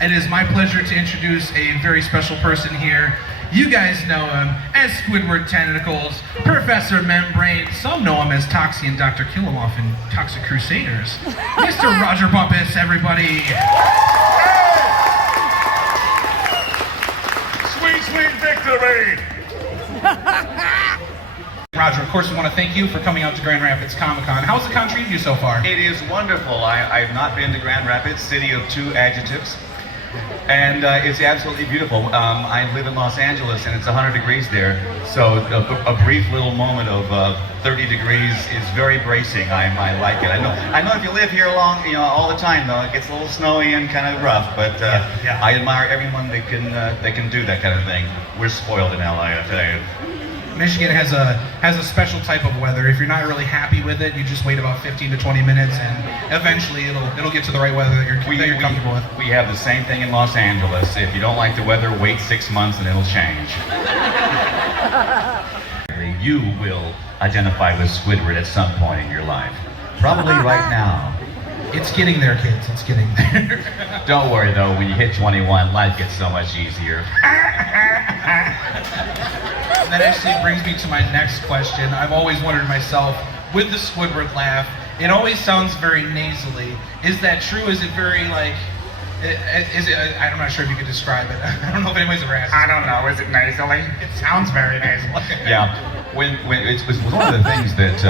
It is my pleasure to introduce a very special person here. You guys know him as Squidward Tentacles, Professor Membrane. Some know him as Toxie and Dr. Kill-Em-Off in Toxic Crusaders. Mr. Roger Bumpass, everybody. Sweet, sweet victory! Roger, of course, we want to thank you for coming out to Grand Rapids Comic-Con. How's the con treated you so far? It is wonderful. I've not been to Grand Rapids, city of two adjectives. And it's absolutely beautiful. I live in Los Angeles and it's 100 degrees there. So a brief little moment of 30 degrees is very bracing. I like it. I know if you live here all the time though, it gets a little snowy and kind of rough, but yeah. I admire everyone that can do that kind of thing. We're spoiled in LA, I tell you. Michigan has a special type of weather. If you're not really happy with it, you just wait about 15 to 20 minutes, and eventually it'll get to the right weather that you're comfortable with. We have the same thing in Los Angeles. If you don't like the weather, wait 6 months and it'll change. You will identify with Squidward at some point in your life. Probably right now. It's getting there, kids. It's getting there. Don't worry though, when you hit 21, life gets so much easier. That actually brings me to my next question. I've always wondered myself, with the Squidward laugh, it always sounds very nasally. Is that true? Is it very like, I'm not sure if you could describe it. I don't know if anybody's ever asked. I don't know, is it nasally? It sounds very nasally. Yeah, when it was one of the things that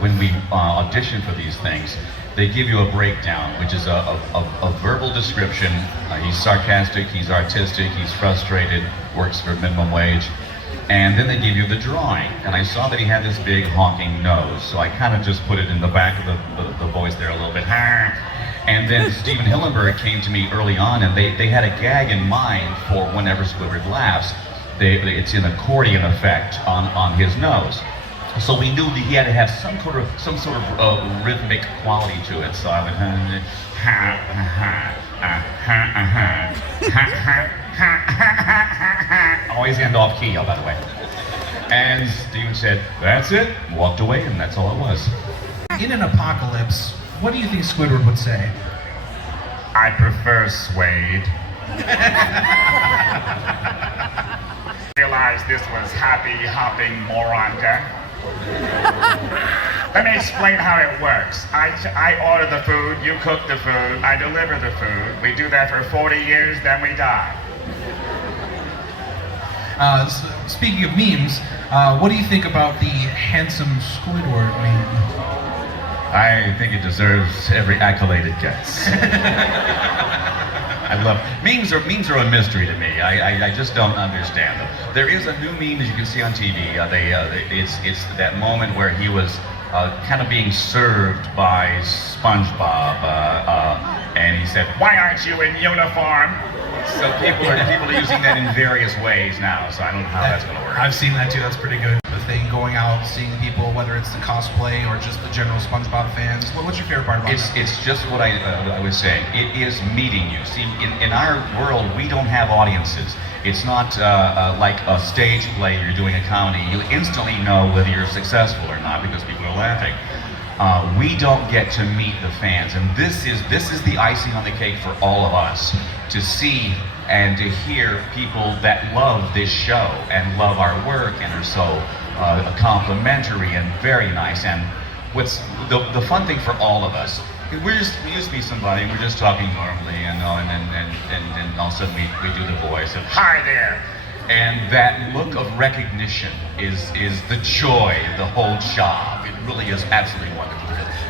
when we audition for these things, they give you a breakdown, which is a verbal description. He's sarcastic, he's artistic, he's frustrated, works for minimum wage. And then they give you the drawing. And I saw that he had this big honking nose, so I kind of just put it in the back of the voice there a little bit. And then Steven Hillenburg came to me early on, and they had a gag in mind for whenever Squidward laughs. It's an accordion effect on his nose. So we knew that he had to have some sort of rhythmic quality to it. So I went always end off key, by the way. And Steven said, "That's it," walked away, and that's all it was. In an apocalypse, what do you think Squidward would say? I prefer suede. Realized this was happy hopping moron deck. Let me explain how it works. I order the food, you cook the food, I deliver the food. We do that for 40 years, then we die. Speaking of memes, what do you think about the handsome Squidward meme? I think it deserves every accolade it gets. I love memes are a mystery to me. I just don't understand them. There is a new meme that you can see on TV. It's that moment where he was kind of being served by SpongeBob, and he said, Why aren't you in uniform? so people are using that in various ways now. So I don't know how that's going to work. I've seen that too. That's pretty good. The thing going out, seeing people, whether it's the cosplay or just the general SpongeBob fans. What's your favorite part about it? It's just what I was saying. It is meeting you. See, in our world, we don't have audiences. It's not like a stage play. You're doing a comedy. You instantly know whether you're successful or not because people are laughing. We don't get to meet the fans, and this is the icing on the cake for all of us to see and to hear people that love this show and love our work and are so complimentary and very nice. And what's the fun thing for all of us? We used to be somebody, and we're just talking normally, and all of a sudden we do the voice of "Hi there," and that look of recognition is the joy of the whole job. It really is absolutely wonderful.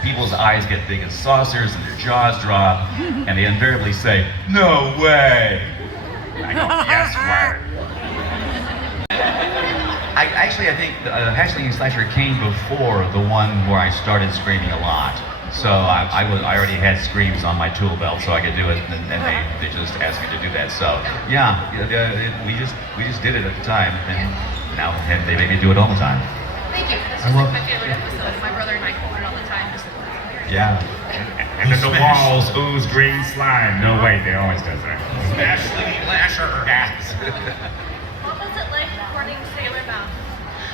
People's eyes get big as saucers and their jaws drop, and they invariably say, "No way!" I go, "Yes, right." I think Hatchling and Slasher came before the one where I started screaming a lot. So I already had screams on my tool belt, so I could do it, and they just asked me to do that. So yeah, we just did it at the time, and now they make me do it all the time. Thank you. This is like my favorite episode. My brother and I quote it all the time. Yeah. And then the walls ooze green slime. No way, they always does that. Ashley Lasher. What was it like recording Sailor Mouse?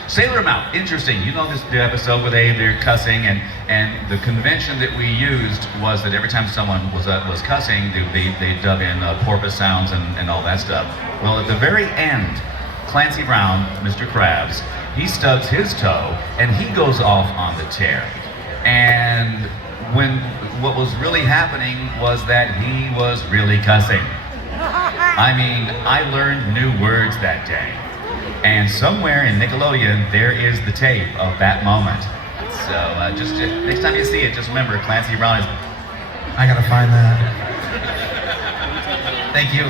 Sailor Mouth, interesting. You know the episode where they're cussing, and the convention that we used was that every time someone was cussing, they dub in porpoise sounds and all that stuff. Well, at the very end, Clancy Brown, Mr. Krabs, he stubs his toe and he goes off on the tear. And what was really happening was that he was really cussing. I mean, I learned new words that day. And somewhere in Nickelodeon, there is the tape of that moment. So just next time you see it, just remember Clancy Brown is... I gotta find that. Thank you.